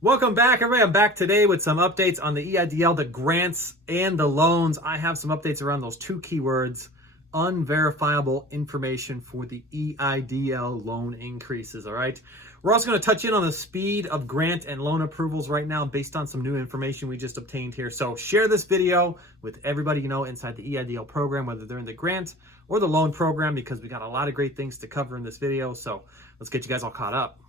Welcome back, everybody. I'm back today with some updates on the EIDL, the grants and the loans. I have some updates around those two keywords, unverifiable information for the EIDL loan increases, all right? We're also going to touch in on the speed of grant and loan approvals right now based on some new information we just obtained here. So share this video with everybody you know inside the EIDL program, whether they're in the grant or the loan program, because we got a lot of great things to cover in this video. So let's get you guys all caught up.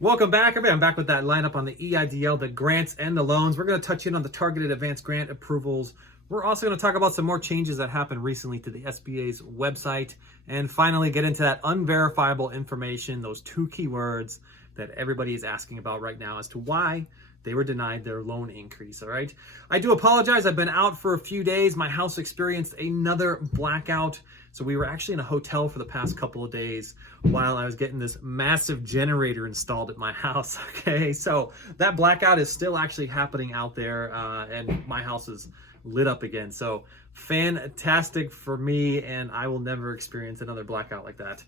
Welcome back, everybody. I'm back with that lineup on the EIDL, the grants and the loans. We're going to touch in on the targeted advanced grant approvals. We're also going to talk about some more changes that happened recently to the SBA's website, and finally get into that unverifiable information, those two keywords that everybody is asking about right now as to why they were denied their loan increase, all right? I do apologize. I've been out for a few days. My house experienced another blackout. So we were actually in a hotel for the past couple of days while I was getting this massive generator installed at my house, okay? So that blackout is still actually happening out there, and my house is lit up again. So fantastic for me, and I will never experience another blackout like that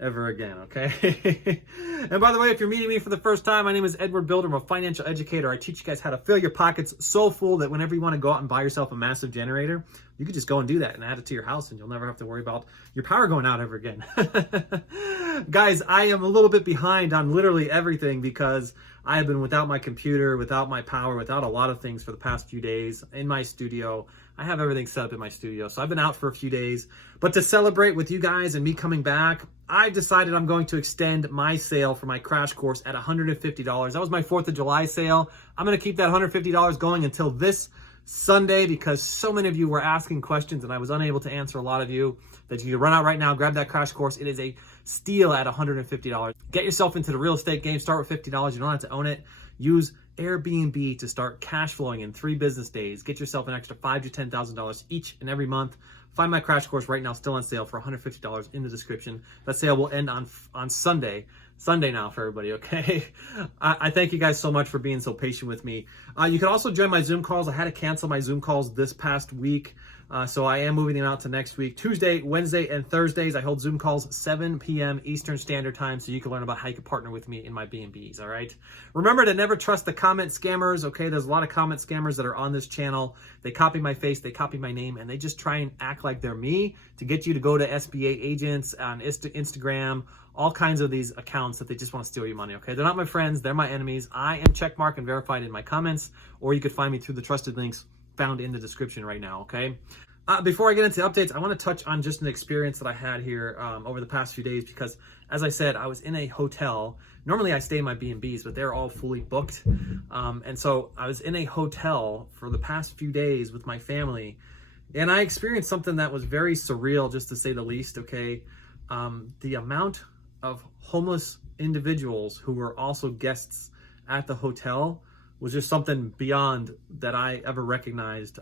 ever again, okay? And by the way, if you're meeting me for the first time, my name is Edward Bilder. I'm a financial educator. I teach you guys how to fill your pockets so full that whenever you want to go out and buy yourself a massive generator, you can just go and do that and add it to your house, and you'll never have to worry about your power going out ever again. Guys, I am a little bit behind on literally everything because I have been without my computer, without my power, without a lot of things for the past few days in my studio. I have everything set up in my studio, so I've been out for a few days. But to celebrate with you guys and me coming back, I've decided I'm going to extend my sale for my crash course at $150. That was my 4th of July sale. I'm going to keep that $150 going until this Sunday because so many of you were asking questions and I was unable to answer a lot of you. That you can run out right now, grab that crash course. It is a steal at $150. Get yourself into the real estate game. Start with $50. You don't have to own it. Use AirBNB to start cash flowing in 3 business days. Get yourself an extra $5,000 to $10,000 each and every month. Find my crash course right now, still on sale for $150 in the description. That sale will end on Sunday. Sunday now for everybody, okay? I thank you guys so much for being so patient with me. You can also join my Zoom calls. I had to cancel my Zoom calls this past week, so I am moving them out to next week. Tuesday, Wednesday, and Thursdays, I hold Zoom calls 7 p.m. Eastern Standard Time, so you can learn about how you can partner with me in my B&Bs, all right? Remember to never trust the comment scammers, okay? There's a lot of comment scammers that are on this channel. They copy my face, they copy my name, and they just try and act like they're me to get you to go to SBA agents on Instagram, all kinds of these accounts that they just want to steal your money, okay? They're not my friends, they're my enemies. I am checkmarked and verified in my comments, or you could find me through the trusted links found in the description right now, okay? Before I get into updates, I want to touch on just an experience that I had here over the past few days because, as I said, I was in a hotel. Normally I stay in my B&Bs, but they're all fully booked. And so I was in a hotel for the past few days with my family, and I experienced something that was very surreal, just to say the least, okay? The amount of homeless individuals who were also guests at the hotel was just something beyond that I ever recognized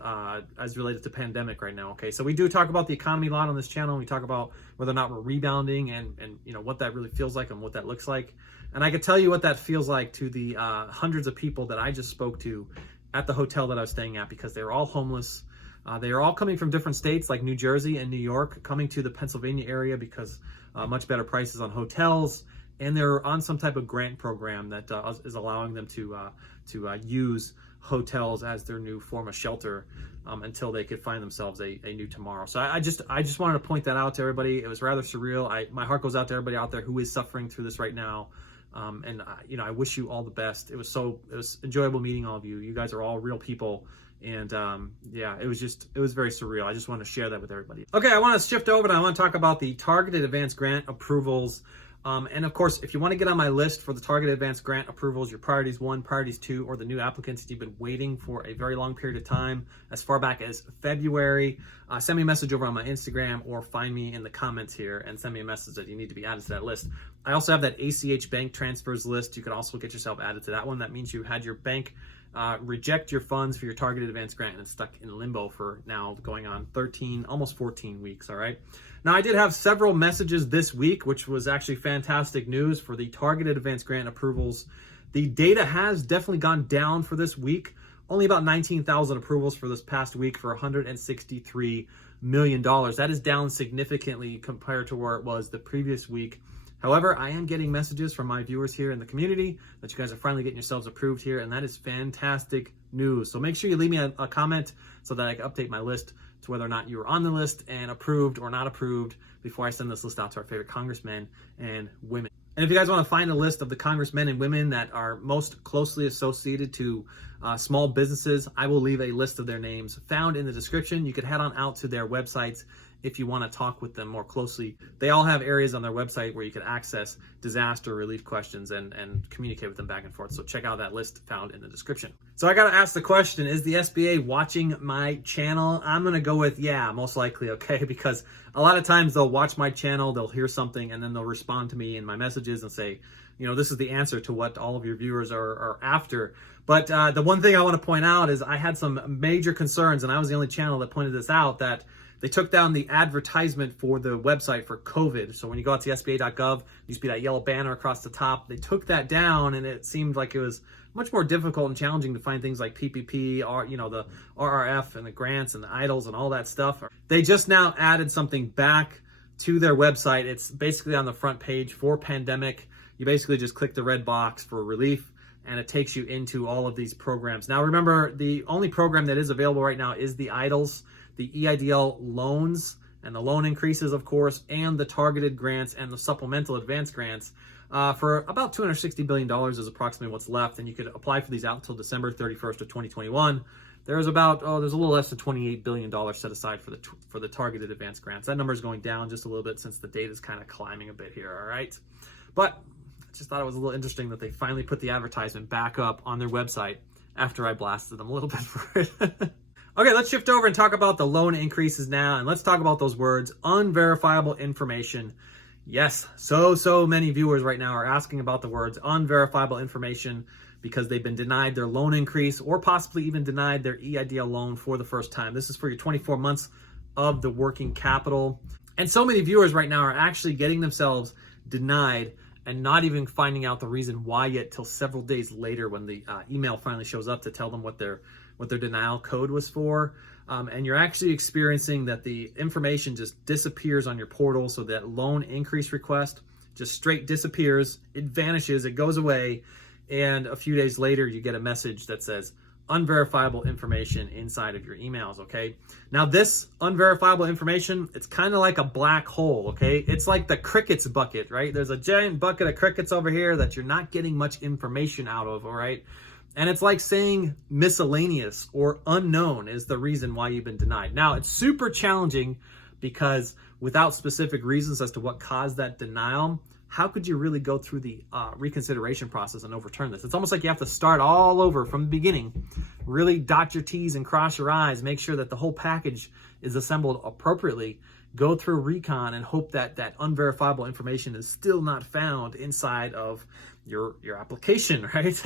as related to pandemic right now, okay? So we do talk about the economy a lot on this channel. We talk about whether or not we're rebounding and you know what that really feels like and what that looks like. And I could tell you what that feels like to the hundreds of people that I just spoke to at the hotel that I was staying at, because they were all homeless. They are all coming from different states like New Jersey and New York, coming to the Pennsylvania area because much better prices on hotels, and they're on some type of grant program that is allowing them to use hotels as their new form of shelter until they could find themselves a new tomorrow. So I just wanted to point that out to everybody. It was rather surreal. My heart goes out to everybody out there who is suffering through this right now. And you know, I wish you all the best. It was enjoyable meeting all of you. You guys are all real people. And yeah, it was very surreal. I just want to share that with everybody. Okay, I want to shift over and I want to talk about the targeted advanced grant approvals. And of course, if you want to get on my list for the targeted advanced grant approvals, your priorities 1, priorities 2, or the new applicants that you've been waiting for a very long period of time, as far back as February, send me a message over on my Instagram or find me in the comments here and send me a message that you need to be added to that list. I also have that ACH bank transfers list. You can also get yourself added to that one. That means you had your bank reject your funds for your targeted advanced grant and it's stuck in limbo for now going on 13, almost 14 weeks, all right? Now, I did have several messages this week, which was actually fantastic news for the targeted advanced grant approvals. The data has definitely gone down for this week only about 19,000 approvals for this past week for $163 million. That is down significantly compared to where it was the previous week. However, I am getting messages from my viewers here in the community that you guys are finally getting yourselves approved here, and that is fantastic news. So make sure you leave me a comment so that I can update my list to whether or not you were on the list and approved or not approved before I send this list out to our favorite congressmen and women. And if you guys want to find a list of the congressmen and women that are most closely associated to small businesses, I will leave a list of their names found in the description. You could head on out to their websites if you want to talk with them more closely. They all have areas on their website where you can access disaster relief questions and communicate with them back and forth. So check out that list found in the description. So I got to ask the question, is the SBA watching my channel? I'm going to go with yeah, most likely, okay? Because a lot of times they'll watch my channel, they'll hear something, and then they'll respond to me in my messages and say, you know, this is the answer to what all of your viewers are after. But the one thing I want to point out is I had some major concerns, and I was the only channel that pointed this out, that they took down the advertisement for the website for COVID. So when you go out to SBA.gov, there used to be that yellow banner across the top. They took that down, and it seemed like it was much more difficult and challenging to find things like PPP, or you know, the RRF and the grants and the EIDLs and all that stuff. They just now added something back to their website. It's basically on the front page for pandemic. You basically just click the red box for relief, and it takes you into all of these programs. Now remember, the only program that is available right now is the EIDLs, the EIDL loans, and the loan increases, of course, and the targeted grants and the supplemental advance grants. For about $260 billion is approximately what's left, and you could apply for these out until December 31st of 2021. There's about, there's a little less than $28 billion set aside for the targeted advance grants. That number is going down just a little bit since the data is kind of climbing a bit here, all right? But I just thought it was a little interesting that they finally put the advertisement back up on their website after I blasted them a little bit for it. Okay, let's shift over and talk about the loan increases now, and let's talk about those words, unverifiable information. Yes, so many viewers right now are asking about the words unverifiable information because they've been denied their loan increase or possibly even denied their EIDL loan for the first time. This is for your 24 months of the working capital. And so many viewers right now are actually getting themselves denied and not even finding out the reason why yet till several days later when the email finally shows up to tell them what their denial code was for. And you're actually experiencing that the information just disappears on your portal. So that loan increase request just straight disappears. It vanishes, it goes away. And a few days later, you get a message that says unverifiable information inside of your emails, okay? Now this unverifiable information, it's kind of like a black hole, okay? It's like the crickets bucket, right? There's a giant bucket of crickets over here that you're not getting much information out of, all right? And it's like saying miscellaneous or unknown is the reason why you've been denied. Now, it's super challenging because without specific reasons as to what caused that denial, how could you really go through the reconsideration process and overturn this? It's almost like you have to start all over from the beginning, really dot your T's and cross your I's, make sure that the whole package is assembled appropriately, go through recon and hope that that unverifiable information is still not found inside of your application, right?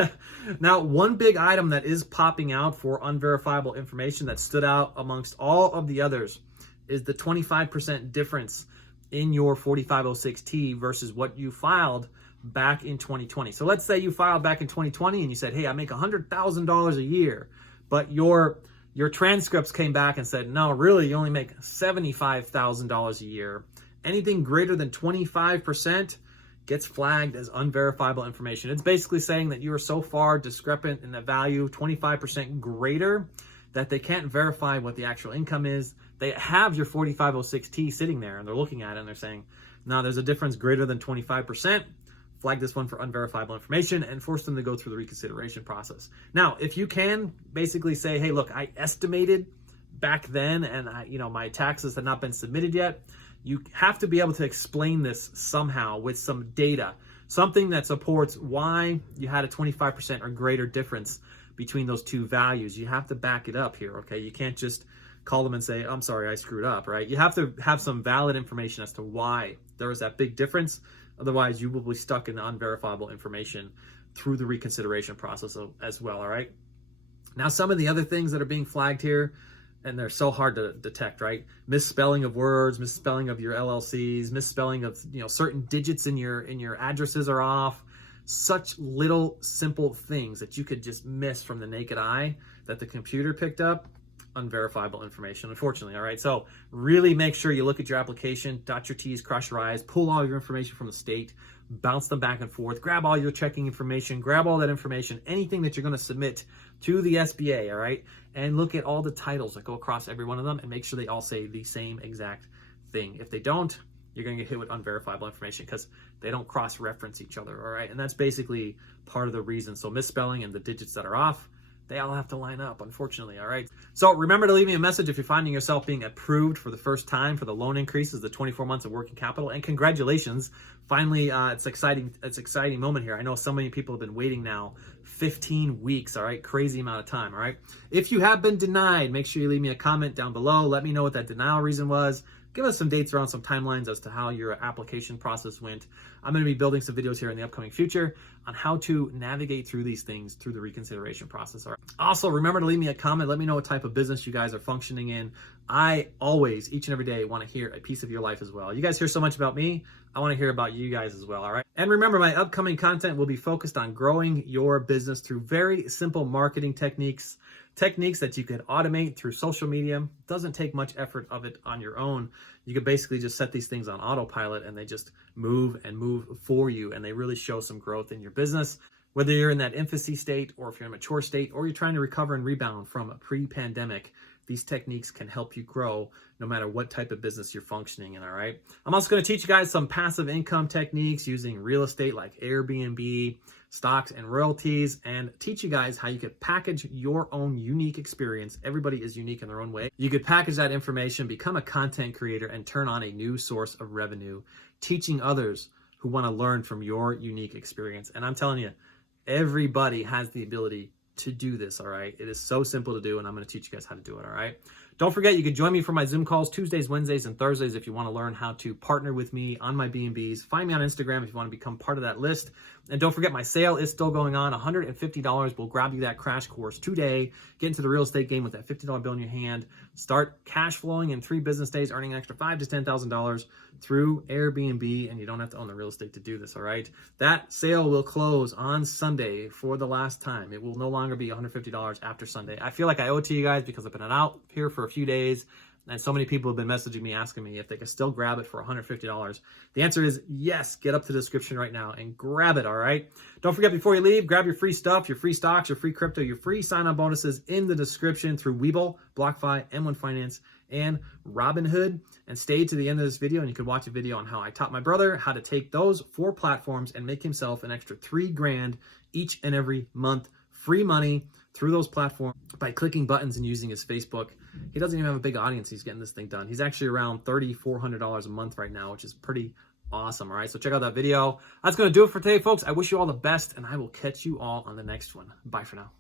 Now, one big item that is popping out for unverifiable information that stood out amongst all of the others is the 25% difference in your 4506T versus what you filed back in 2020. So let's say you filed back in 2020 and you said, hey, I make $100,000 a year, but your transcripts came back and said, no, really, you only make $75,000 a year. Anything greater than 25% gets flagged as unverifiable information. It's basically saying that you are so far discrepant in the value, 25% greater, that they can't verify what the actual income is. They have your 4506T sitting there and they're looking at it and they're saying, no, there's a difference greater than 25%. Flag this one for unverifiable information and force them to go through the reconsideration process. Now, if you can basically say, hey, look, I estimated back then and my taxes had not been submitted yet, you have to be able to explain this somehow with some data, something that supports why you had a 25% or greater difference between those two values. You have to back it up here, okay? You can't just call them and say, I'm sorry, I screwed up, right? You have to have some valid information as to why there was that big difference. Otherwise, you will be stuck in the unverifiable information through the reconsideration process as well, all right? Now, some of the other things that are being flagged here, and they're so hard to detect, right? Misspelling of words, misspelling of your LLCs, misspelling of certain digits in your addresses are off. Such little simple things that you could just miss from the naked eye that the computer picked up unverifiable information, unfortunately. All right, so really make sure you look at your application, dot your T's, cross your I's, pull all your information from the state, bounce them back and forth, grab all your checking information, grab all that information, anything that you're going to submit to the SBA, all right, and look at all the titles that go across every one of them and make sure they all say the same exact thing. If they don't, you're going to get hit with unverifiable information because they don't cross-reference each other, all right? And that's basically part of the reason. So misspelling and the digits that are off, they all have to line up, unfortunately, all right? So remember to leave me a message if you're finding yourself being approved for the first time for the loan increases, the 24 months of working capital, and congratulations. Finally, it's exciting moment here. I know so many people have been waiting now 15 weeks, all right? Crazy amount of time, all right? If you have been denied, make sure you leave me a comment down below. Let me know what that denial reason was. Give us some dates around some timelines as to how your application process went. I'm going to be building some videos here in the upcoming future on how to navigate through these things through the reconsideration process. All right. Also, remember to leave me a comment. Let me know what type of business you guys are functioning in. I always, each and every day, want to hear a piece of your life as well. You guys hear so much about me. I want to hear about you guys as well, all right? And remember, my upcoming content will be focused on growing your business through very simple marketing techniques that you could automate through social media. Doesn't take much effort of it on your own. You could basically just set these things on autopilot and they just move and move for you, and they really show some growth in your business. Whether you're in that infancy state or if you're in a mature state or you're trying to recover and rebound from a pre-pandemic, these techniques can help you grow no matter what type of business you're functioning in, all right? I'm also going to teach you guys some passive income techniques using real estate like AirBNB, stocks, and royalties, and teach you guys how you could package your own unique experience. Everybody is unique in their own way. You could package that information, become a content creator, and turn on a new source of revenue, teaching others who want to learn from your unique experience. And I'm telling you, everybody has the ability to do this, all right? It is so simple to do, and I'm going to teach you guys how to do it, all right? Don't forget, you can join me for my Zoom calls Tuesdays, Wednesdays, and Thursdays if you want to learn how to partner with me on my B&Bs. Find me on Instagram if you want to become part of that list. And don't forget, my sale is still going on. $150 will grab you that crash course today. Get into the real estate game with that $50 bill in your hand. Start cash flowing in 3 business days, earning an extra $5,000 to $10,000 through Airbnb, and you don't have to own the real estate to do this, all right? That sale will close on Sunday for the last time. It will no longer be $150 after Sunday. I feel like I owe it to you guys because I've been out here for a few days, and so many people have been messaging me asking me if they can still grab it for $150. The answer is yes. Get up to the description right now and grab it, all right? Don't forget, before you leave, grab your free stuff, your free stocks, your free crypto, your free sign-on bonuses in the description through Webull, BlockFi, M1 Finance, and Robinhood. And stay to the end of this video and you can watch a video on how I taught my brother how to take those 4 platforms and make himself an extra $3,000 each and every month, free money through those platforms by clicking buttons and using his Facebook. He doesn't even have a big audience. He's getting this thing done. He's actually around $3,400 a month right now, which is pretty awesome. All right, so check out that video. That's going to do it for today, folks. I wish you all the best, and I will catch you all on the next one. Bye for now.